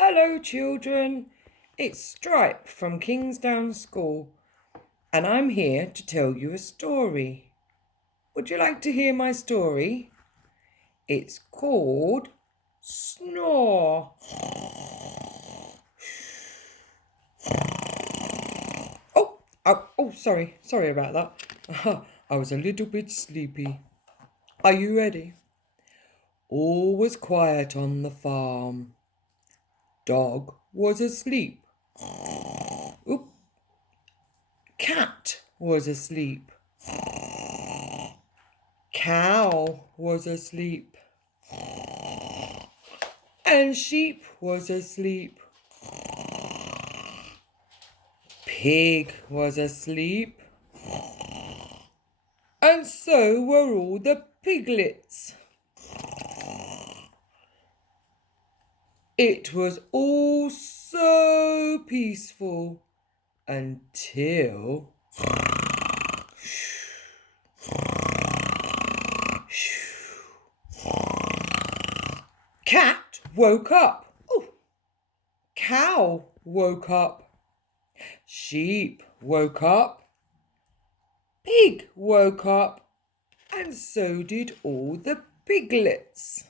Hello children, it's Stripe from Kingsdown School and I'm here to tell you a story. Would you like to hear my story? It's called Snore. Sorry about that. I was a little bit sleepy. Are you ready? All was quiet on the farm. Dog was asleep. Oop. Cat was asleep. Cow was asleep. And sheep was asleep. Pig was asleep. And so were all the piglets. It was all so peaceful until Cat woke up. Oh, cow woke up. Sheep woke up. Pig woke up. And so did all the piglets.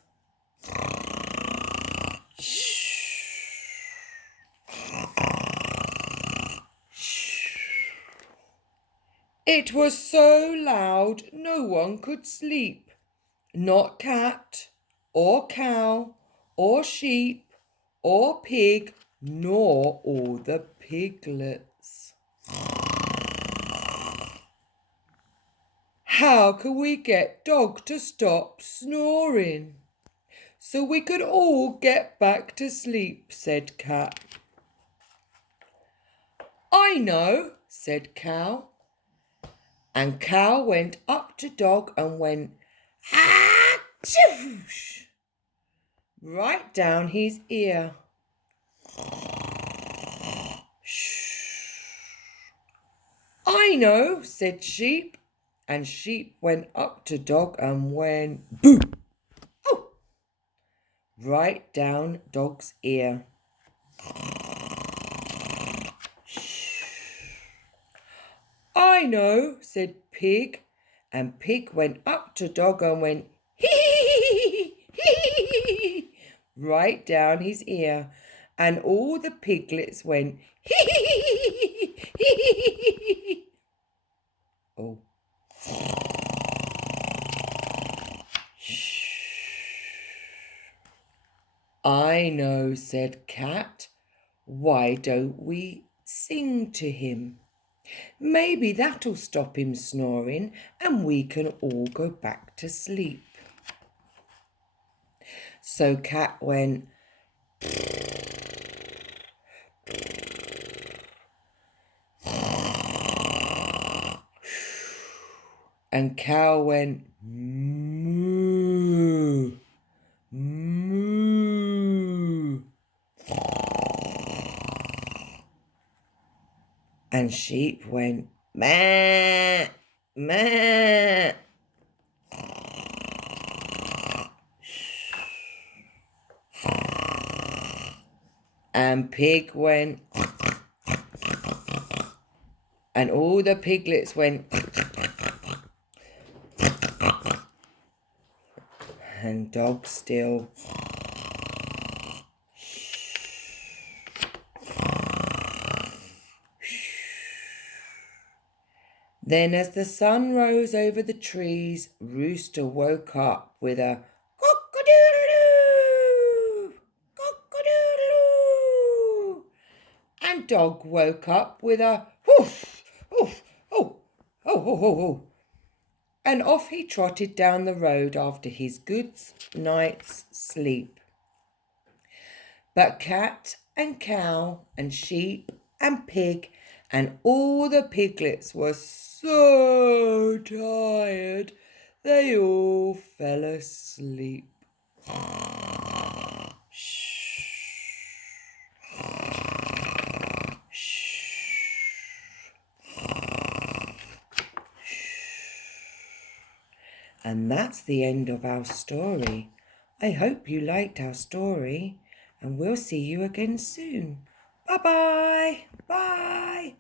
It was so loud no one could sleep. Not cat, or cow, or sheep, or pig, nor all the piglets. How can we get Dog to stop snoring so we could all get back to sleep, said Cat. I know, said Cow. And Cow went up to Dog and went, "Achoosh!" right down his ear. I know, said Sheep. And Sheep went up to Dog and went, "Boo!" Oh! Right down Dog's ear. I know, said Pig. And Pig went up to Dog and went, hee hee hee, right down his ear. And all the piglets went, hee hee. Oh. I know, said Cat. Why don't we sing to him? Maybe that'll stop him snoring and we can all go back to sleep. So Cat went, and Cow went, moo, moo. And Sheep went, meh, meh. And Pig went, and all the piglets went, and Dog still. Then as the sun rose over the trees, Rooster woke up with a cock-a-doodle-doo, cock-a-doodle-doo. And Dog woke up with a whoosh, whoosh, oh, oh, oh, oh, oh. And off he trotted down the road after his good night's sleep. But Cat and Cow and Sheep and Pig and all the piglets were so tired they all fell asleep. And that's the end of our story. I hope you liked our story. and we'll see you again soon. Bye-bye. Bye.